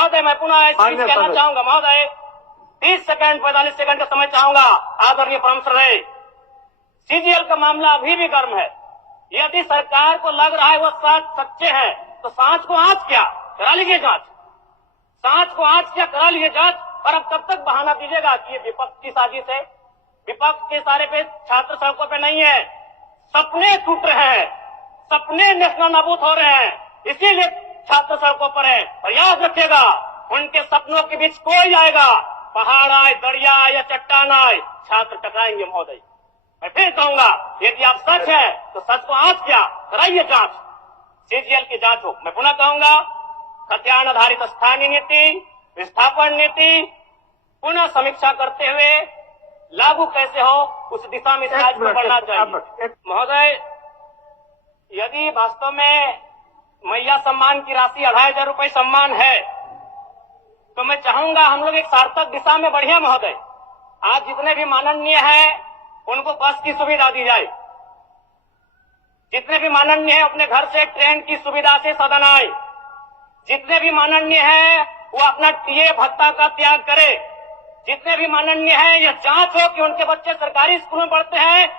महोदय मैं पुनः इस चीज कहना चाहूंगा महोदय, 30 सेकंड 45 सेकंड का समय चाहूंगा। आदरणीय परमेश्वर रहे, सीजीएल का मामला अभी भी गर्म है। यदि सरकार को लग रहा है वो सच्चे हैं तो सांच को आंच क्या करा लीजिए जांच, सांच को आंच क्या करा लीजिए जांच। और अब कब तक बहाना दीजिएगा कि ये विपक्ष की साजिश है? विपक्ष के सारे पे छात्र सड़कों पे नहीं है, सपने टूट रहे हैं, सपने नेशनल नाबूद हो रहे हैं, इसीलिए छात्र सड़कों पर है। और याद रखिएगा, उनके सपनों के बीच कोई आएगा, पहाड़ आए, दरिया आए या चट्टान आए, छात्र टकराएंगे महोदय। मैं फिर कहूंगा, यदि आप सच है तो सच को आंच क्या कराइए जांच, सीजीएल की जांच हो। मैं पुनः कहूंगा, खतियान आधारित स्थानीय नीति, विस्थापन नीति पुनः समीक्षा करते हुए लागू कैसे हो उस दिशा में राज्य को बढ़ना चाहिए। महोदय, यदि वास्तव में मैया सम्मान की राशि 2,500 रुपये सम्मान है तो मैं चाहूंगा हम लोग एक सार्थक दिशा में बढ़िया महोदय। आज जितने भी माननीय हैं उनको बस की सुविधा दी जाए, जितने भी माननीय हैं अपने घर से ट्रेन की सुविधा से सदन आए, जितने भी माननीय हैं वो अपना टीए भत्ता का त्याग करे, जितने भी माननीय हैं यह जांच हो कि उनके बच्चे सरकारी स्कूलों में पढ़ते हैं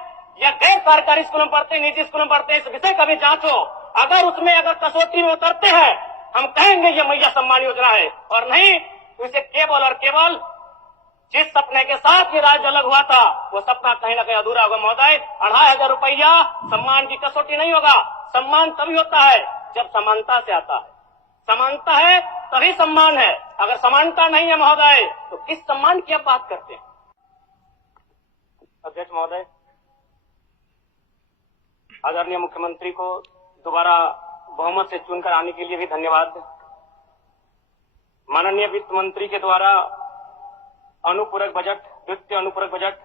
या गैर सरकारी स्कूलों में पढ़ते हैं, निजी स्कूलों में पढ़ते हैं, इस विषय का भी जांच हो। अगर उसमें अगर कसौटी में उतरते हैं हम कहेंगे ये मैया सम्मान योजना है, और नहीं तो इसे केवल और केवल जिस सपने के साथ ये राज्य अलग हुआ था वो सपना कहीं ना कहीं अधूरा होगा महोदय। 2,500 रुपया सम्मान की कसौटी नहीं होगा। सम्मान तभी होता है जब समानता से आता है, समानता है तभी सम्मान है। अगर समानता नहीं है महोदय तो किस सम्मान की आप बात करते हैं? अध्यक्ष महोदय, आदरणीय मुख्यमंत्री को दोबारा बहुमत से चुनकर आने के लिए भी धन्यवाद। माननीय वित्त मंत्री के द्वारा अनुपूरक बजट, द्वितीय अनुपूरक बजट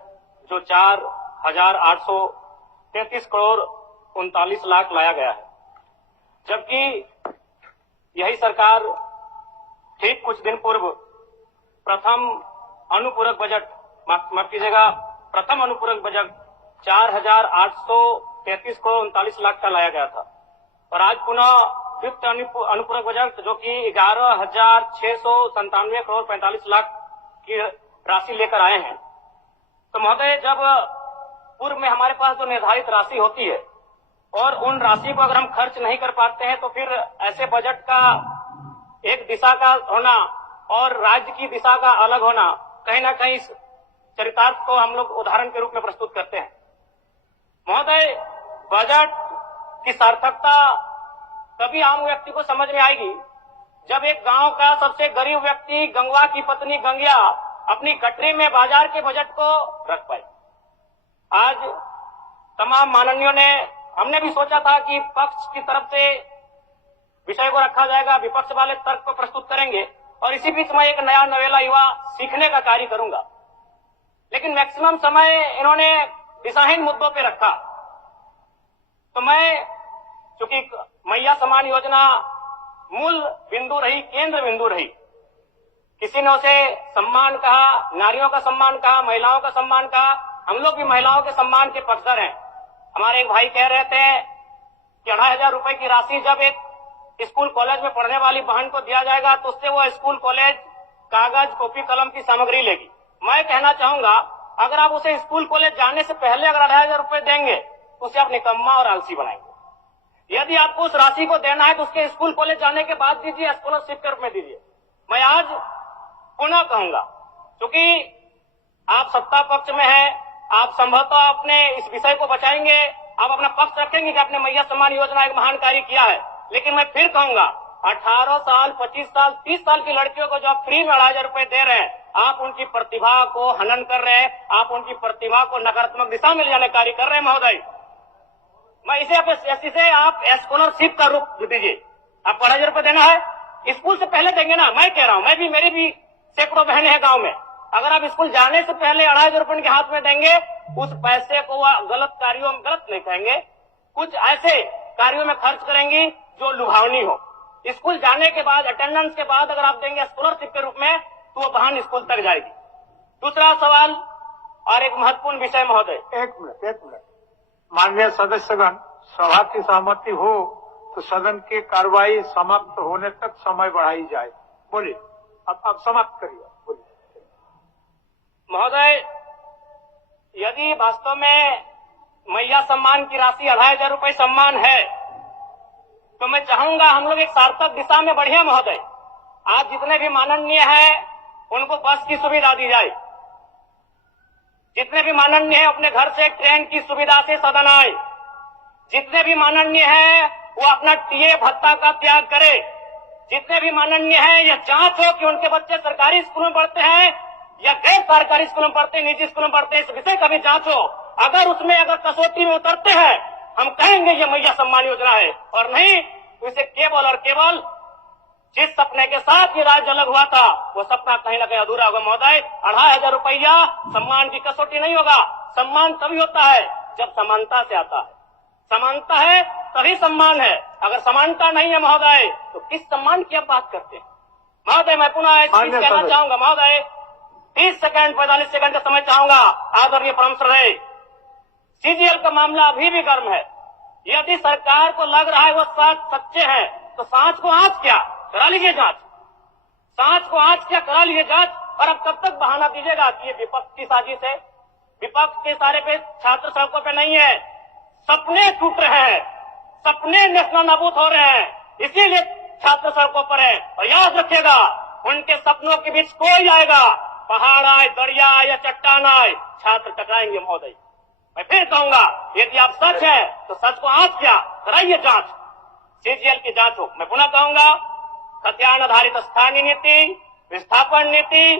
जो 4,833 करोड़ 39 लाख लाया गया है, जबकि यही सरकार ठीक कुछ दिन पूर्व प्रथम अनुपूरक बजट, माफ कीजिएगा, प्रथम अनुपूरक बजट 4,833 करोड़ 39 लाख का लाया गया था। और आज पुनः द्वितीय अनुपूरक बजट जो कि 11,697 करोड़ 45 लाख की राशि लेकर आए हैं। तो महोदय, जब पूर्व में हमारे पास जो निर्धारित राशि होती है और उन राशि को अगर हम खर्च नहीं कर पाते हैं तो फिर ऐसे बजट का एक दिशा का होना और राज्य की दिशा का अलग होना, कहीं ना कहीं इस चरितार्थ को हम लोग उदाहरण के रूप में प्रस्तुत करते हैं। महोदय, बजट की सार्थकता तभी आम व्यक्ति को समझ में आएगी जब एक गांव का सबसे गरीब व्यक्ति, गंगवा की पत्नी गंगिया, अपनी गठरी में बाजार के बजट को रख पाए। आज तमाम माननीयों ने, हमने भी सोचा था कि पक्ष की तरफ से विषय को रखा जाएगा, विपक्ष वाले तर्क को प्रस्तुत करेंगे और इसी बीच मैं एक नया नवेला युवा सीखने का कार्य करूंगा। लेकिन मैक्सिमम समय इन्होंने दिशाहीन मुद्दों पे रखा। तो मैं, चूंकि मैया सम्मान योजना मूल बिंदु रही, केंद्र बिंदु रही, किसी ने उसे सम्मान कहा, नारियों का सम्मान कहा, महिलाओं का सम्मान कहा, हम लोग भी महिलाओं के सम्मान के पक्षधर हैं। हमारे एक भाई कह रहे थे कि 2,500 रुपए की राशि जब एक स्कूल कॉलेज में पढ़ने वाली बहन को दिया जाएगा तो उससे वो स्कूल कॉलेज कागज, कॉपी, कलम की सामग्री लेगी। मैं कहना चाहूंगा, अगर आप उसे स्कूल कॉलेज जाने से पहले अगर 2,500 रुपए देंगे तो उसे आप निकम्मा और आलसी बनाएंगे। यदि आपको उस राशि को देना है तो उसके स्कूल कॉलेज जाने के बाद दीजिए, स्कॉलरशिप के रूप में दीजिए। मैं आज पुनः कहूंगा, क्योंकि आप सत्ता पक्ष में हैं, आप संभवतः अपने इस विषय को बचाएंगे, आप अपना पक्ष रखेंगे कि आपने मैया सम्मान योजना एक महान कार्य किया है। लेकिन मैं फिर कहूंगा, 18 साल, 25 साल, 30 साल की लड़कियों को जो आप फ्री में 2,500 रुपए दे रहे हैं, आप उनकी प्रतिभा को हनन कर रहे हैं, आप उनकी प्रतिभा को नकारात्मक दिशा में ले जाने कार्य कर रहे हैं महोदय। मैं इसे आप स्कॉलरशिप का रूप दीजिए। आपको 2,500 रुपए देना है, स्कूल से पहले देंगे ना। मैं कह रहा हूं, मैं भी, मेरी भी सैकड़ों बहनें हैं गांव में, अगर आप स्कूल जाने से पहले 2,500 रुपए उनके हाथ में देंगे, उस पैसे को वह गलत कार्यों में, गलत नहीं कहेंगे, कुछ ऐसे कार्यों में खर्च करेंगी जो लुभावनी हो। स्कूल जाने के बाद, अटेंडेंस के बाद अगर आप देंगे स्कॉलरशिप के रूप में तो वो बहन स्कूल तक जाएगी। दूसरा सवाल और एक महत्वपूर्ण विषय महोदय। एक मिनट माननीय सदस्यगण, सभा की सहमति हो तो सदन की कार्रवाई समाप्त होने तक समय बढ़ाई जाए। बोलिए, अब समाप्त करिए, बोलिए। महोदय, यदि वास्तव में मैया सम्मान की राशि 2,500 रुपये सम्मान है, तो मैं चाहूंगा हम लोग एक सार्थक दिशा में बढ़िया महोदय। आज जितने भी माननीय हैं उनको बस की सुविधा दी जाए, जितने भी माननीय हैं अपने घर से ट्रेन की सुविधा से सदन आए, जितने भी माननीय हैं वो अपना टीए भत्ता का त्याग करे, जितने भी माननीय हैं यह जांच हो कि उनके बच्चे सरकारी स्कूलों में पढ़ते हैं या गैर सरकारी स्कूलों में पढ़ते हैं, निजी स्कूलों में पढ़ते हैं, इस विषय का भी जांच हो। अगर उसमें अगर कसौटी में उतरते हैं, हम कहेंगे ये मैया सम्मान योजना है, और नहीं तो इसे केवल और केवल जिस सपने के साथ ये राज्य अलग हुआ था वो सपना कहीं ना कहीं अधूरा होगा महोदय। 2,500 रुपया सम्मान की कसौटी नहीं होगा। सम्मान तभी होता है जब समानता से आता है, समानता है तभी सम्मान है। अगर समानता नहीं है महोदय तो किस सम्मान की आप बात करते हैं महोदय? मैं पुनः एक चीज कहना चाहूंगा महोदय, 30 सेकंड 45 सेकंड का समय चाहूंगा। आदरणीय परम श्रद्धेय, सीजीएल का मामला अभी भी गर्म है। यदि सरकार को लग रहा है वो सच्चे हैं तो सांच को आंच क्या करा लीजिए जांच, सांच को आंच क्या करा लीजिए जांच। और अब कब तक बहाना दीजिएगा कि ये विपक्ष की साजिश है? विपक्ष के सारे पे छात्र सड़कों पे नहीं है, सपने टूट रहे हैं, सपने नेशनल नाबूद हो रहे हैं, इसीलिए छात्र सड़कों पर है। और याद रखिएगा, उनके सपनों के बीच कोई आएगा, पहाड़ आए, दरिया आए या चट्टान आए, छात्र टकराएंगे महोदय। मैं फिर कहूंगा, यदि आप सच है तो सच को आंच क्या कराइए जांच, सीजीएल की जांच हो। मैं पुनः कहूंगा, खतियान आधारित स्थानीय नीति, विस्थापन नीति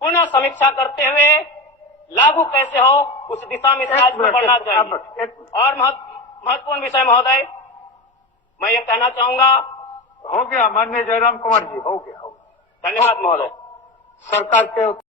पुनः समीक्षा करते हुए लागू कैसे हो उस दिशा में राज्य को बढ़ना चाहिए। और महत्वपूर्ण विषय महोदय, मैं ये कहना चाहूंगा, हो गया माननीय जयराम कुमार जी, हो गया। धन्यवाद महोदय। सरकार के